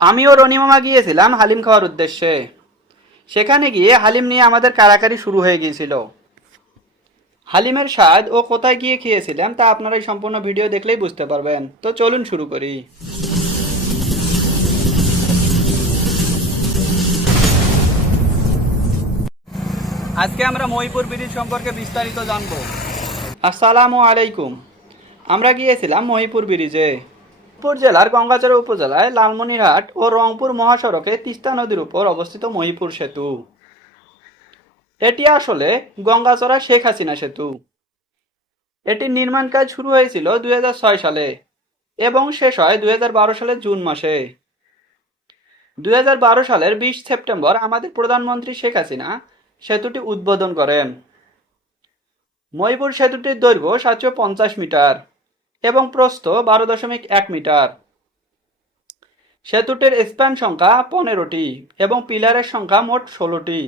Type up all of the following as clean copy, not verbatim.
আমি ও রনি মামা গিয়েছিলাম হালিম খাওয়ার উদ্দেশ্যে। সেখানে গিয়ে হালিম নিয়ে আমাদের কারাকারি শুরু হয়ে গিয়েছিল। হালিমের স্বাদ ও কোথায় গিয়ে খেয়েছিলাম তা আপনারা এই সম্পূর্ণ ভিডিও দেখলেই বুঝতে পারবেন। তো চলুন শুরু করি। আজকে আমরা মহিপুর ব্রিজ সম্পর্কে বিস্তারিত জানব। আসসালামু আলাইকুম। আমরা গিয়েছিলাম মহিপুর ব্রিজে। রংপুর জেলার গঙ্গাচড়া উপজেলায় লালমনিরহাট ও রংপুর মহাসড়কে তিস্তা নদীর উপর অবস্থিত মহিপুর সেতু। এটি আসলে গঙ্গাচড়া শেখ হাসিনা সেতু। এটির নির্মাণ কাজ শুরু হয়েছিল 2006 সালে এবং শেষ হয় 2012 সালের জুন মাসে। 2012 সালের 20 সেপ্টেম্বর আমাদের প্রধানমন্ত্রী শেখ হাসিনা সেতুটি উদ্বোধন করেন। মহিপুর সেতুটির দৈর্ঘ্য 750 মিটার এবং প্রস্থ 12.1 মিটার। সেতুটির স্প্যান সংখ্যা 15টি এবং পিলারের সংখ্যা মোট 16টি।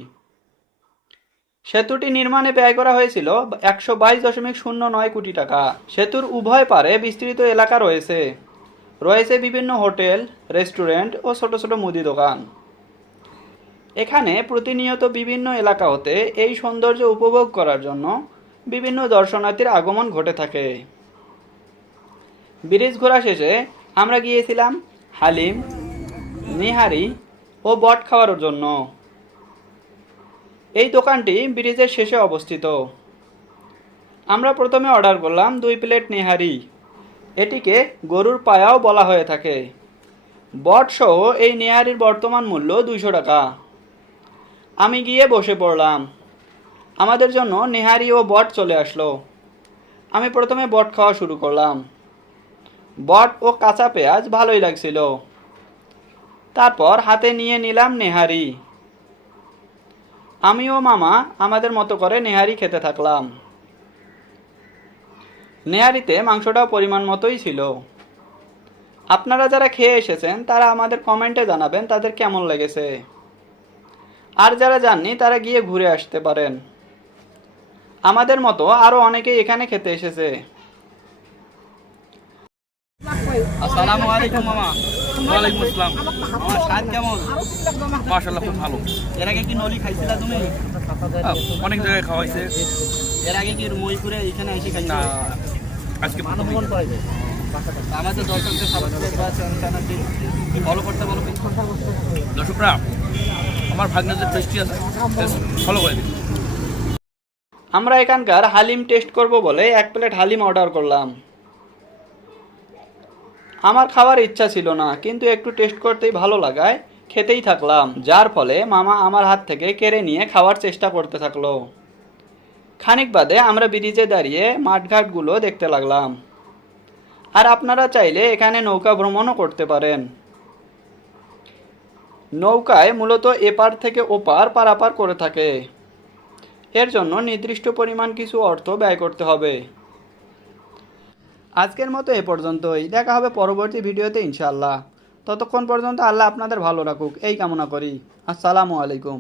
সেতুটি নির্মাণে ব্যয় করা হয়েছিল 122.09 কোটি টাকা। সেতুর উভয় পারে বিস্তৃত এলাকা রয়েছে। রয়েছে বিভিন্ন হোটেল, রেস্টুরেন্ট ও ছোট ছোট মুদি দোকান। এখানে প্রতিনিয়ত বিভিন্ন এলাকা হতে এই সৌন্দর্য উপভোগ করার জন্য বিভিন্ন দর্শনার্থীর আগমন ঘটে থাকে। ব্রিজ ঘোরা শেষে আমরা গিয়েছিলাম হালিম, নিহারি ও বট খাওয়ার জন্য। এই দোকানটি ব্রিজের শেষে অবস্থিত। আমরা প্রথমে অর্ডার করলাম 2 প্লেট নেহারি। এটিকে গরুর পায়াও বলা হয়ে থাকে। বট সহ এই নেহারির বর্তমান মূল্য 200 টাকা। আমি গিয়ে বসে পড়লাম। আমাদের জন্য নেহারি ও বট চলে আসলো। আমি প্রথমে বট খাওয়া শুরু করলাম। বট ও কাঁচা পেঁয়াজ ভালোই লাগছিল। তারপর হাতে নিয়ে নিলাম নেহারি। আমি ও মামা আমাদের মতো করে নেহারি খেতে থাকলাম। নেহারিতে মাংসটাও পরিমাণ মতোই ছিল। আপনারা যারা খেয়ে এসেছেন তারা আমাদের কমেন্টে জানাবেন তাদের কেমন লেগেছে। আর যারা যাননি তারা গিয়ে ঘুরে আসতে পারেন। আমাদের মতো আরও অনেকেই এখানে খেতে এসেছে। আসসালামু আলাইকুম মামা। ওয়ালাইকুম আসসালাম। আমার স্বাদ কেমন? মাশাআল্লাহ খুব ভালো। এর আগে কি নলি খাইছিলা তুমি? অনেক জায়গায় খাওয়া হয়েছে। এর আগে কি মহিপুরে এখানে এসে না, খাইছো? আজকে প্রথম। আমাদের দর্শকদের সাবস্ক্রাইব বা চ্যানেলটি কি ফলো করতে বলো? দর্শকরা, আমার ভাগ্নের যে পেস্ট্রি আছে ফলো করে দিন। আমরা এখানকার হালিম টেস্ট করব বলে 1 প্লেট হালিম অর্ডার করলাম। আমার খাওয়ার ইচ্ছা ছিল না, কিন্তু একটু টেস্ট করতেই ভালো লাগায় খেতেই থাকলাম, যার ফলে মামা আমার হাত থেকে কেড়ে নিয়ে খাওয়ার চেষ্টা করতে থাকলো। খানিক বাদে আমরা ব্রিজে দাঁড়িয়ে মাঠঘাটগুলো দেখতে লাগলাম। আর আপনারা চাইলে এখানে নৌকা ভ্রমণও করতে পারেন। নৌকায় মূলত এপার থেকে ওপার পারাপার করে থাকে। এর জন্য নির্দিষ্ট পরিমাণ কিছু অর্থ ব্যয় করতে হবে। আজকের মতো এ পর্যন্তই। দেখা হবে পরবর্তী ভিডিওতে ইনশাআল্লাহ। ততক্ষণ পর্যন্ত আল্লাহ আপনাদের ভালো রাখুক এই কামনা করি। আসসালামু আলাইকুম।